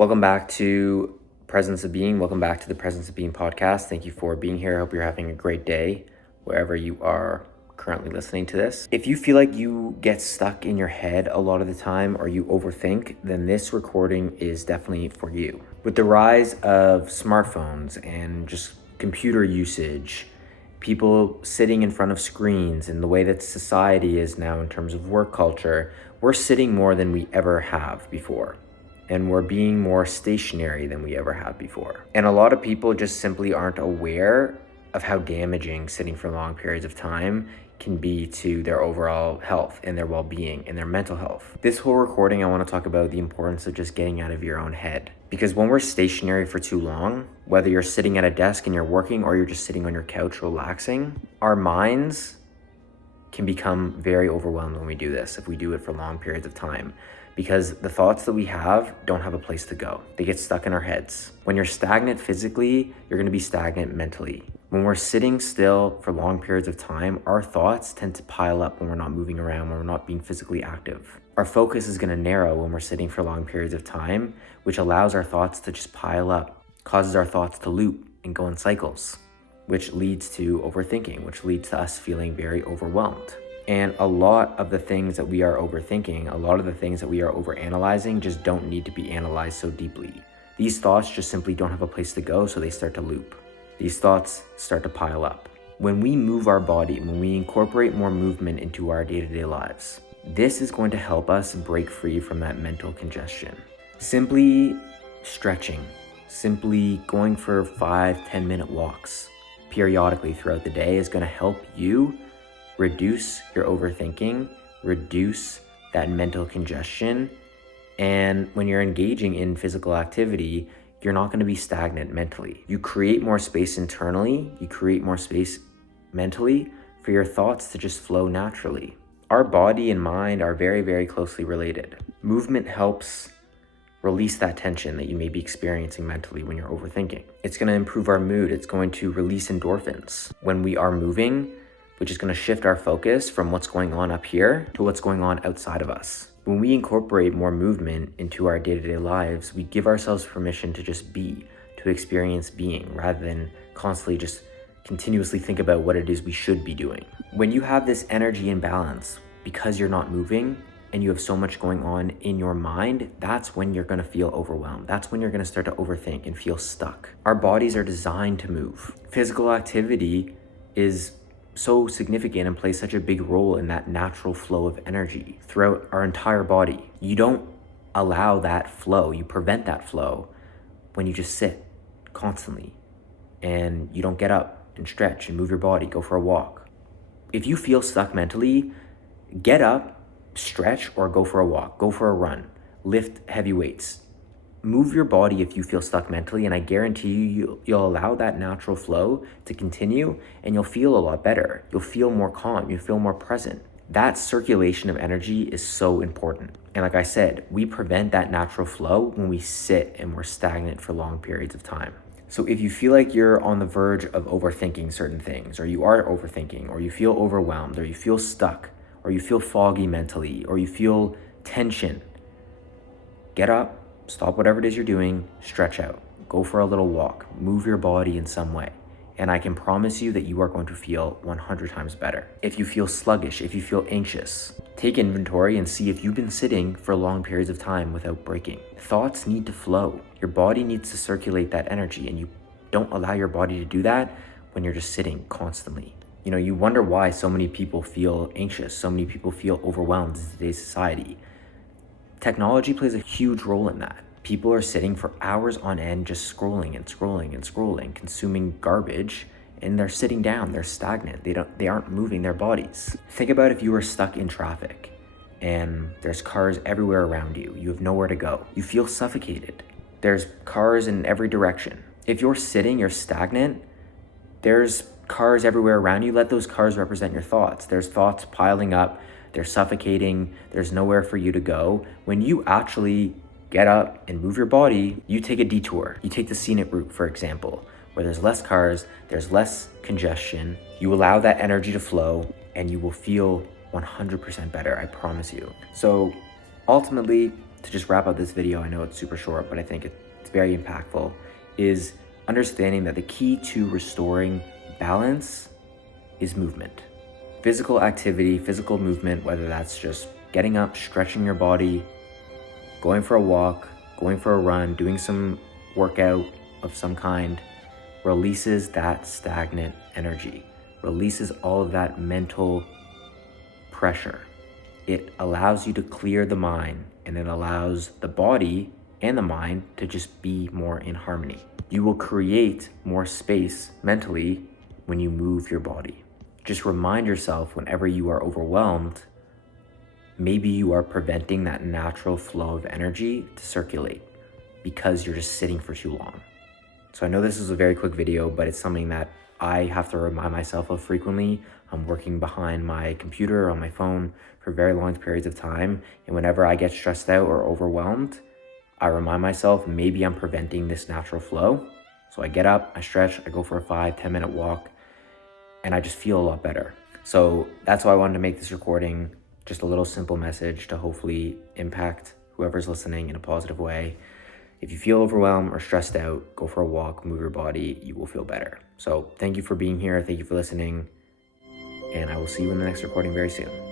Welcome back to Presence of Being. Welcome back to the Presence of Being podcast. Thank you for being here. I hope you're having a great day wherever you are currently listening to this. If you feel like you get stuck in your head a lot of the time or you overthink, then this recording is definitely for you. With the rise of smartphones and just computer usage, people sitting in front of screens and the way that society is now in terms of work culture, we're sitting more than we ever have before. And we're being more stationary than we ever have before. And a lot of people just simply aren't aware of how damaging sitting for long periods of time can be to their overall health and their well-being and their mental health. This whole recording, I want to talk about the importance of just getting out of your own head. Because when we're stationary for too long, whether you're sitting at a desk and you're working or you're just sitting on your couch relaxing, our minds can become very overwhelmed when we do this, if we do it for long periods of time. Because the thoughts that we have don't have a place to go. They get stuck in our heads. When you're stagnant physically, you're going to be stagnant mentally. When we're sitting still for long periods of time, our thoughts tend to pile up when we're not moving around, when we're not being physically active. Our focus is going to narrow when we're sitting for long periods of time, which allows our thoughts to just pile up, causes our thoughts to loop and go in cycles, which leads to overthinking, which leads to us feeling very overwhelmed. And a lot of the things that we are overthinking, a lot of the things that we are overanalyzing just don't need to be analyzed so deeply. These thoughts just simply don't have a place to go, so they start to loop. These thoughts start to pile up. When we move our body, when we incorporate more movement into our day-to-day lives, this is going to help us break free from that mental congestion. Simply stretching, simply going for 5-10 minute walks periodically throughout the day is going to help you reduce your overthinking, reduce that mental congestion. And when you're engaging in physical activity, you're not going to be stagnant mentally. You create more space internally, you create more space mentally for your thoughts to just flow naturally. Our body and mind are very, very closely related. Movement helps release that tension that you may be experiencing mentally when you're overthinking. It's going to improve our mood. It's going to release endorphins. When we are moving, which is going to shift our focus from what's going on up here to what's going on outside of us. When we incorporate more movement into our day-to-day lives, we give ourselves permission to just be, to experience being, rather than constantly just continuously think about what it is we should be doing. When you have this energy imbalance because you're not moving and you have so much going on in your mind, that's when you're going to feel overwhelmed. That's when you're going to start to overthink and feel stuck. Our bodies are designed to move. Physical activity is so significant and plays such a big role in that natural flow of energy throughout our entire body. You don't allow that flow, you prevent that flow when you just sit constantly and you don't get up and stretch and move your body, go for a walk. If you feel stuck mentally, get up, stretch, or go for a walk, go for a run, lift heavy weights. Move your body if you feel stuck mentally, and I guarantee you'll allow that natural flow to continue and you'll feel a lot better. You'll feel more calm, you'll feel more present. That circulation of energy is so important. And like I said, we prevent that natural flow when we sit and we're stagnant for long periods of time. So if you feel like you're on the verge of overthinking certain things, or you are overthinking, or you feel overwhelmed, or you feel stuck, or you feel foggy mentally, or you feel tension, get up. Stop whatever it is you're doing, stretch out, go for a little walk, move your body in some way. And I can promise you that you are going to feel 100 times better. If you feel sluggish, if you feel anxious, take inventory and see if you've been sitting for long periods of time without breaking. Thoughts need to flow. Your body needs to circulate that energy, and you don't allow your body to do that when you're just sitting constantly. You know, you wonder why so many people feel anxious, so many people feel overwhelmed in today's society. Technology plays a huge role in that. People are sitting for hours on end just scrolling and scrolling and scrolling, consuming garbage, and they're sitting down, they're stagnant, they aren't moving their bodies. Think about if you were stuck in traffic and there's cars everywhere around you, you have nowhere to go. You feel suffocated. There's cars in every direction. If you're sitting, you're stagnant, there's cars everywhere around you. Let those cars represent your thoughts. There's thoughts piling up, they're suffocating, there's nowhere for you to go. When you actually get up and move your body, you take a detour. You take the scenic route, for example, where there's less cars, there's less congestion. You allow that energy to flow and you will feel 100% better, I promise you. So ultimately, to just wrap up this video, I know it's super short, but I think it's very impactful, is understanding that the key to restoring balance is movement. Physical activity, physical movement, whether that's just getting up, stretching your body, going for a walk, going for a run, doing some workout of some kind, releases that stagnant energy, releases all of that mental pressure. It allows you to clear the mind, and it allows the body and the mind to just be more in harmony. You will create more space mentally when you move your body. Just remind yourself whenever you are overwhelmed, maybe you are preventing that natural flow of energy to circulate because you're just sitting for too long. So I know this is a very quick video, but it's something that I have to remind myself of frequently. I'm working behind my computer or on my phone for very long periods of time. And whenever I get stressed out or overwhelmed, I remind myself maybe I'm preventing this natural flow. So I get up, I stretch, I go for a 5-10 minute walk, and I just feel a lot better. So that's why I wanted to make this recording, just a little simple message to hopefully impact whoever's listening in a positive way. If you feel overwhelmed or stressed out, go for a walk, move your body, you will feel better. So thank you for being here. Thank you for listening. And I will see you in the next recording very soon.